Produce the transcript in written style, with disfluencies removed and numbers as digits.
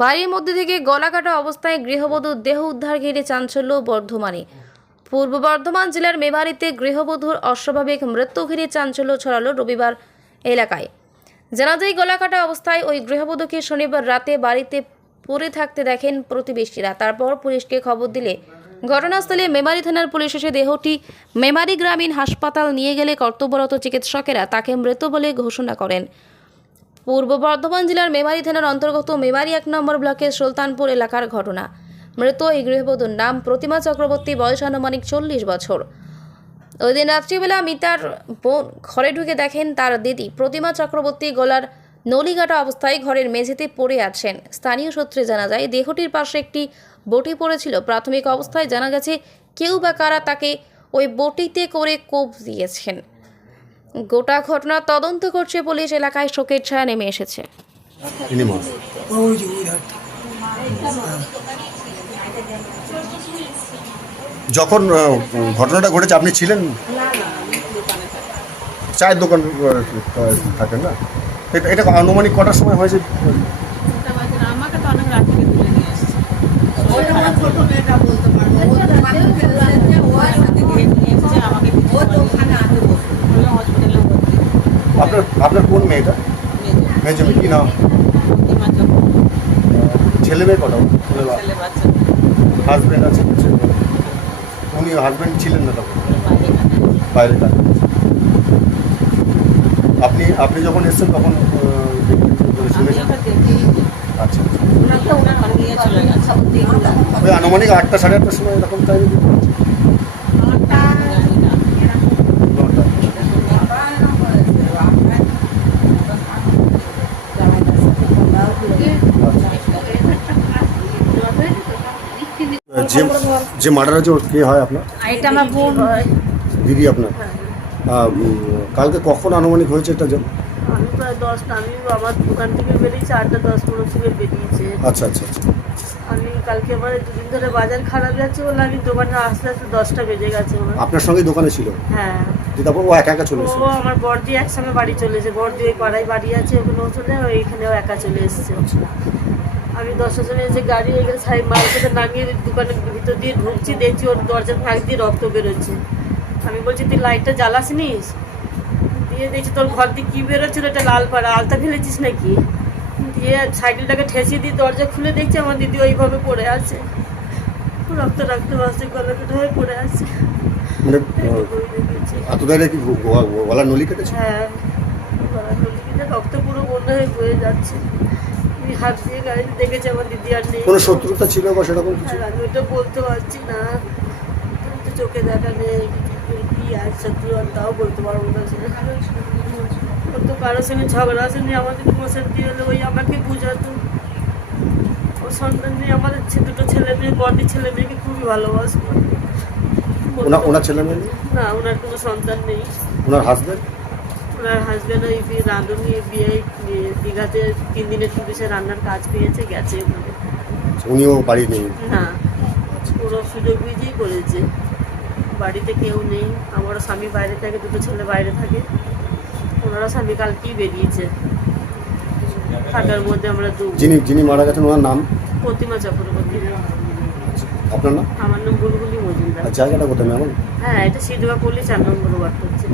বাড়ির মধ্যে থেকে গলাকাটা অবস্থায় গৃহবধূর দেহ উদ্ধার ঘিরে চাঞ্চল্য বর্ধমানে। পূর্ব বর্ধমান জেলার মেমারিতে গৃহবধূর অস্বাভাবিক মৃত্যু ঘিরে চাঞ্চল্য ছড়ালো রবিবার এলাকায়। জানা যায়, গলাকাটা অবস্থায় ওই গৃহবধূকে শনিবার রাতে বাড়িতে পড়ে থাকতে দেখেন প্রতিবেশীরা। তারপর পুলিশকে খবর দিলে ঘটনাস্থলে মেমারি থানার পুলিশ এসে দেহটি মেমারি গ্রামীণ হাসপাতাল নিয়ে গেলে কর্তব্যরত চিকিৎসকেরা তাকে মৃত বলে ঘোষণা করেন। পূর্ব বর্ধমান জেলার মেমারি থানার অন্তর্গত মেমারি 1 নম্বর ব্লকের সুলতানপুর এলাকার ঘটনা। মৃত এই গৃহবধূর নাম প্রতিমা চক্রবর্তী, বয়স আনুমানিক 40 বছর। ওই দিন রাত্রিবেলা মিতার বোন ঘরে ঢুকে দেখেন তার দিদি প্রতিমা চক্রবর্তী গলার নলিকাটা অবস্থায় ঘরের মেঝেতে পড়ে আছেন। স্থানীয় সূত্রে জানা যায়, দেহটির পাশে একটি বটি পড়েছিল। প্রাথমিক অবস্থায় জানা গেছে কেউ বা কারা তাকে ওই বটিতে করে কোপ দিয়েছেন। গোটা ঘটনা তদন্ত করছে পুলিশ। এলাকায় শোকের ছায়া নেমে এসেছে। যখন ঘটনাটা ঘটেছে আপনি ছিলেন? চায়ের দোকান থাকেন না? এটা আনুমানিক কটার সময় হয়েছে? আমাকে তো অনেক রাত থেকে তুলে নিয়ে এসেছে। আপনার কোন মেয়েটা? মেয়ে কি নাম? ছেলে মেয়ে কটা? হাজব্যান্ড আছে? উনি হাজব্যান্ড ছিলেন না তখন? বাইরে কাজ। আপনি যখন এসেছেন তখন আচ্ছা, ওই আনুমানিক 8টা সাড়ে 8টার সময় এরকম টাইম। যে মার্ডার আছে ওর কে হয় আপনার? এটা আমার বোন হয়, দিদি আপনার। কালকে কখন আনুমানিক হয়েছে এটা? আমি প্রায় 10টা, আমি আমার দোকান থেকে বেরিয়েছি 8:10-15 থেকে বেরিয়েছে। আচ্ছা আচ্ছা আচ্ছা। আমি কালকে আমার দুদিন ধরে বাজার খারাপ যাচ্ছে বলে আমি দোকানে আস্তে আস্তে 10টা বেজে গেছে আমার। আপনার সঙ্গে দোকানে ছিল? হ্যাঁ। তারপর ও একা একা চলে এসেছে? ও আমার বড়দি একসঙ্গে বাড়ি চলেছে। বড়দি ওই পাড়ায় বাড়ি আছে, ওখানেও চলে, ওইখানেও একা চলে এসেছে। আমি 10টার সময় এসে গাড়ি এখানে সাইড মার্কেটে নামিয়ে দোকানের ভিতর দিয়ে ঢুকছি, দেখছি ওর দরজার ফাঁক দিয়ে রক্ত বেরোচ্ছে। আমি বলছি তুই লাইটটা জ্বালাসনিস? দিয়ে দেখছি তোর ঘর দিয়ে কী বেরোচ্ছিল, এটা লাল পাড়া, আলতা ফেলেছিস নাকি? দিয়ে সাইকেলটাকে ঠেসিয়ে দিয়ে দরজা খুলে দেখছি আমার দিদি ওইভাবে পড়ে আছে, রক্ত ভাসছে, গলা কেটে হয়ে পড়ে আছে। গলার নলি কেটেছে? হ্যাঁ, গলার নলি কেটে রক্ত পুরো বন্যা হয়ে বয়ে যাচ্ছে। হাত দিয়ে গাড়িতে দেখেছি আমার দিদি আর নেই। কোনো শত্রুতা ছিল বা সেরকম কিছু? আমি ওটা বলতে পারছি না, তো চোখে দেখা নেই কি আর শত্রু, আর তাও বলতে পারবো না। ও তো কারোর সঙ্গে ঝগড়া আসেনি, আমাদের মশার দিয়ে হলে ওই আমাকে বুঝাতো। ও সন্তান নিয়ে আমাদের দুটো ছেলে মেয়ে, বড়দি ছেলে মেয়েকে খুবই ভালোবাসতো। ওনার ছেলে মেয়ে? না, ওনার কোনো সন্তান নেই। ওনার হাজব্যান্ড? ওনার হাজব্যান্ড ওই রাঁধুনি বিয়ে দীঘাতে 3 দিনের টুরিস্টে রান্নার কাজ পেয়েছে, গেছে ওখানে। উনিও বাড়ি নেই? না, পুরো সুযোগ বুঝেই করেছে। বাড়িতে কেউ নেই, আমারও স্বামী বাইরে থাকে, দুটো ছেলে বাইরে থাকে। ওনারা স্বামী কালকেই বেরিয়েছে, থাকার মধ্যে আমরা যিনি মারা গেছেন ওনার নাম? প্রতিমা চক্রবর্তী। আপনার নাম? আমার নাম বুলবুলি মজুমদার। জায়গাটা কোথায় ম্যাম? হ্যাঁ, এটা সিধুয়াপল্লী 4 নম্বর ওয়ার্ড হচ্ছে।